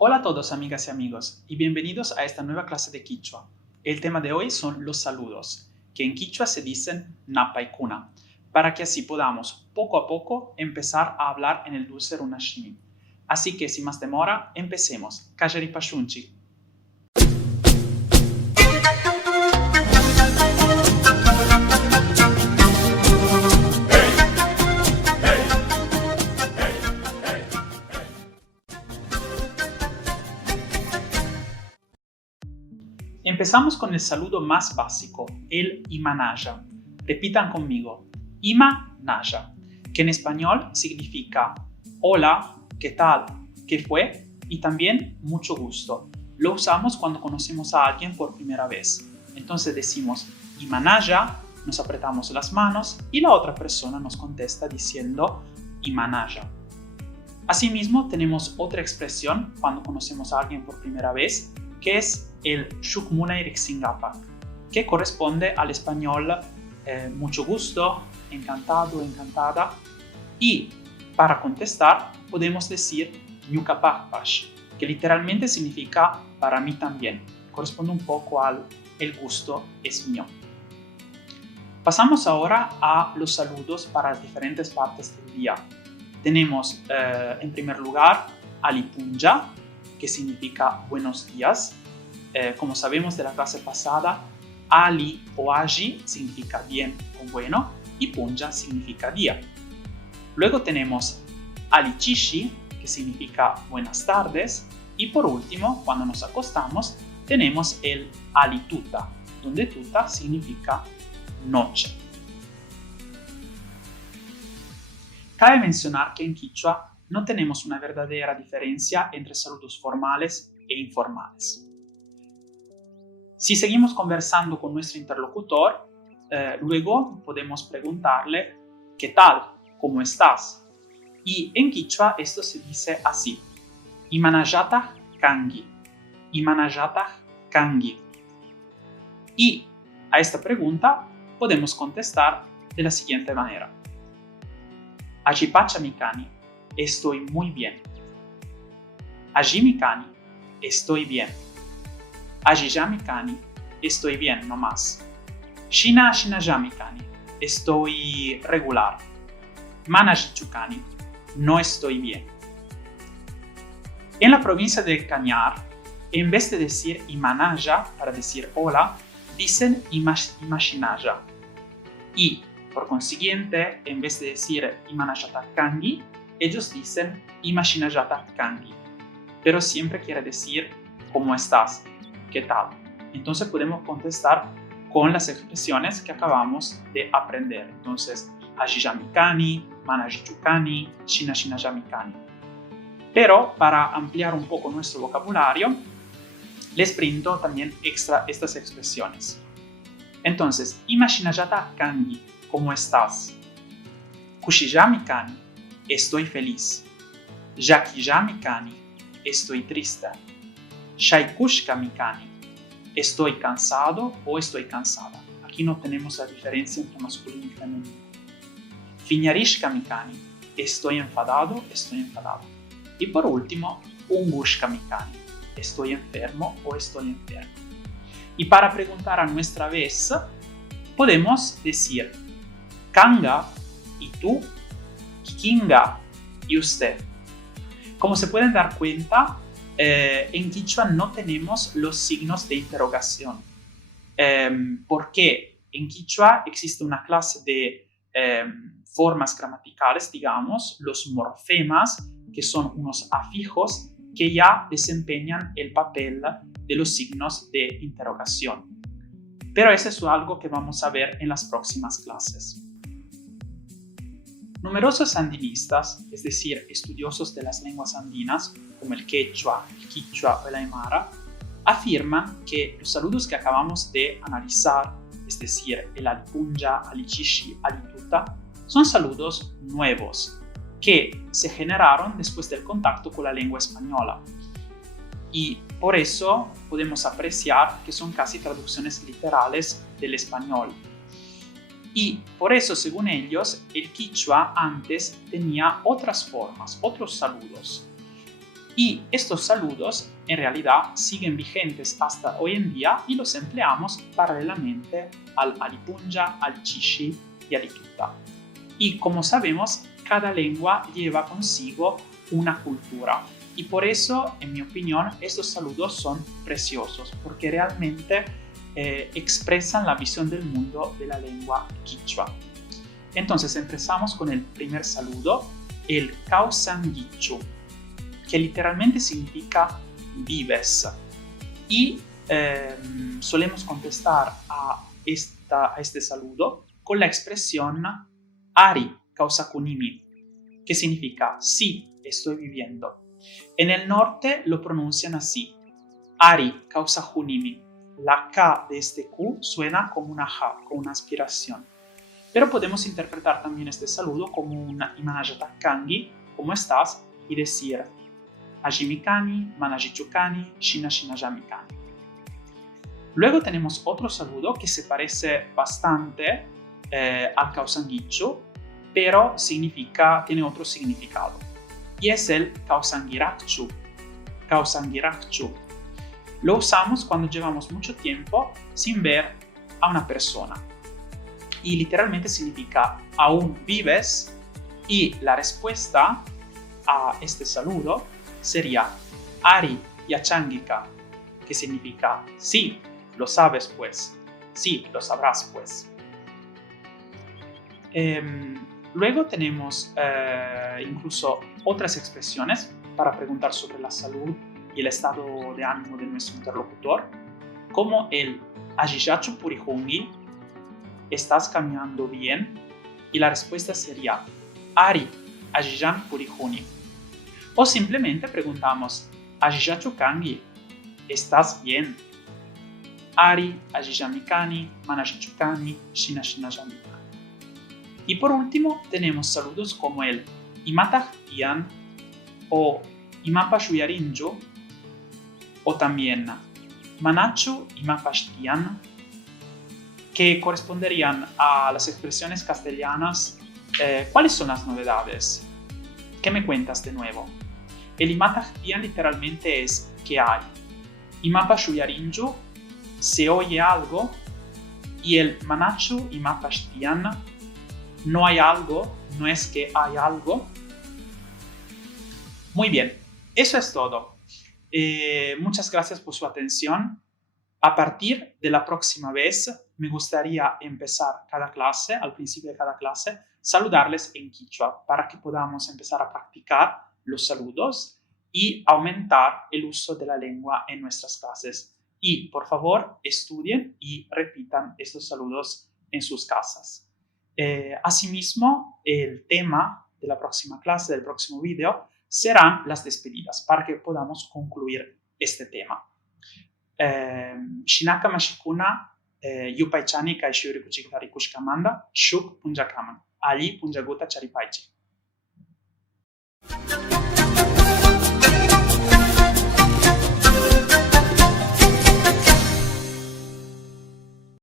Hola a todos amigas y amigos y bienvenidos a esta nueva clase de Quichua. El tema de hoy son los saludos, que en Quichua se dicen Napa y Kuna, para que así podamos poco a poco empezar a hablar en el dulce Runashimi. Así que sin más demora, empecemos. Kajeri Pashunchi. Empezamos con el saludo más básico, el Imanaya. Repitan conmigo, Imanaya, que en español significa hola, ¿qué tal? ¿Qué fue? Y también mucho gusto. Lo usamos cuando conocemos a alguien por primera vez. Entonces decimos Imanaya, nos apretamos las manos y la otra persona nos contesta diciendo Imanaya. Asimismo, tenemos otra expresión cuando conocemos a alguien por primera vez, que es el Shukmuna Irixingapak, que corresponde al español mucho gusto, encantado, encantada. Y para contestar podemos decir Ñukapakpash, que literalmente significa para mí también. Corresponde un poco al el gusto es mío. Pasamos ahora a los saludos para las diferentes partes del día. Tenemos en primer lugar Alipunja, que significa buenos días. Como sabemos de la clase pasada, Ali o Aji significa bien o bueno y Punja significa día. Luego tenemos Alichishi, que significa buenas tardes. Y por último, cuando nos acostamos, tenemos el Alituta, donde tuta significa noche. Cabe mencionar que en Quichua no tenemos una verdadera diferencia entre saludos formales e informales. Si seguimos conversando con nuestro interlocutor, luego podemos preguntarle ¿qué tal? ¿Cómo estás? Y en Quichua esto se dice así: Imanajata kangi. Imanajata kangi. Y a esta pregunta podemos contestar de la siguiente manera: Ajipacha mikani, estoy muy bien. Ajimikani, estoy bien. Ajijamikani, estoy bien, no más. Shina shinajamikani, estoy regular. Manajichukani, no estoy bien. En la provincia de Cañar, en vez de decir Imanaya para decir hola, dicen Imashinaya. Y por consiguiente, en vez de decir Imanajata kangi, ellos dicen Imashinajata kangi. Pero siempre quiere decir ¿cómo estás? ¿Qué tal? Entonces podemos contestar con las expresiones que acabamos de aprender. Entonces, Ajijamikani, Manajichukani, Shinashinajamikani. Pero para ampliar un poco nuestro vocabulario, les brindo también extra estas expresiones. Entonces, Imashinajata kangi, ¿cómo estás? Kushijamikani, estoy feliz. Yakijamikani, estoy triste. Shaikushka mikani, estoy cansado o estoy cansada. Aquí no tenemos la diferencia entre masculino y femenino. Fiñarishka mikani, estoy enfadado, estoy enfadada. Y por último, ungushka mikani, estoy enfermo o estoy enfermo. Y para preguntar a nuestra vez, podemos decir kanga y tú, kikinga y usted. Como se pueden dar cuenta, en Quichua no tenemos los signos de interrogación, porque en Quichua existe una clase de formas gramaticales, digamos, los morfemas, que son unos afijos que ya desempeñan el papel de los signos de interrogación. Pero eso es algo que vamos a ver en las próximas clases. Numerosos andinistas, es decir, estudiosos de las lenguas andinas, como el quechua, el quichua o el aymara, afirman que los saludos que acabamos de analizar, es decir, el alipunja, alichishi, alituta, son saludos nuevos que se generaron después del contacto con la lengua española. Y por eso podemos apreciar que son casi traducciones literales del español. Y por eso, según ellos, el quichua antes tenía otras formas, otros saludos. Y estos saludos en realidad siguen vigentes hasta hoy en día y los empleamos paralelamente al Alipunja, al Chishi y al Ituta. Y como sabemos, cada lengua lleva consigo una cultura. Y por eso, en mi opinión, estos saludos son preciosos, porque realmente expresan la visión del mundo de la lengua quichua. Entonces empezamos con el primer saludo, el Kausangichu, que literalmente significa vives. Y solemos contestar a este saludo con la expresión Ari Kausakunimi, que significa sí, estoy viviendo. En el norte lo pronuncian así, Ari Kausakunimi. La K de este Q suena como una J, con una aspiración. Pero podemos interpretar también este saludo como una Imanajatakangi, ¿cómo estás? Y decir Ajimikani, Manajichukani, Shinashinajamikani. Luego tenemos otro saludo que se parece bastante al Kausangichu, pero tiene otro significado. Y es el Kausangirakchu. Kausangirakchu. Lo usamos cuando llevamos mucho tiempo sin ver a una persona. Y literalmente significa ¿aún vives? Y la respuesta a este saludo sería Ari Yachangika, que significa sí, lo sabes pues, sí, lo sabrás pues. Luego tenemos incluso otras expresiones para preguntar sobre la salud y el estado de ánimo de nuestro interlocutor, como el Ajijachu Purihungi, ¿estás caminando bien? Y la respuesta sería Ari Ajijan Purihuni. O simplemente preguntamos Ajijachu Kangi, ¿estás bien? Ari Ajijamikani, Manajichukani, Shinashinajamikani. Y por último tenemos saludos como el Imatahtian o Imapashuyarinjo, o también Manachu Imapashtian, que corresponderían a las expresiones castellanas ¿cuáles son las novedades? ¿Qué me cuentas de nuevo? El Imatahtian literalmente es ¿qué hay? Imapashuyarinjo, se oye algo, y el Manachu Imapashtian, no hay algo, no es que hay algo. Muy bien, eso es todo. Muchas gracias por su atención. A partir de la próxima vez, me gustaría empezar cada clase, al principio de cada clase, saludarles en quichua para que podamos empezar a practicar los saludos y aumentar el uso de la lengua en nuestras clases. Y, por favor, estudien y repitan estos saludos en sus casas. Asimismo, el tema de la próxima clase, del próximo video, serán las despedidas para que podamos concluir este tema. Shinaka Mashikuna, Yupaichani Kai Shuri Kuchikari Kushkamanda, Shuk Punjakaman, Ali Punjaguta Charipaichi.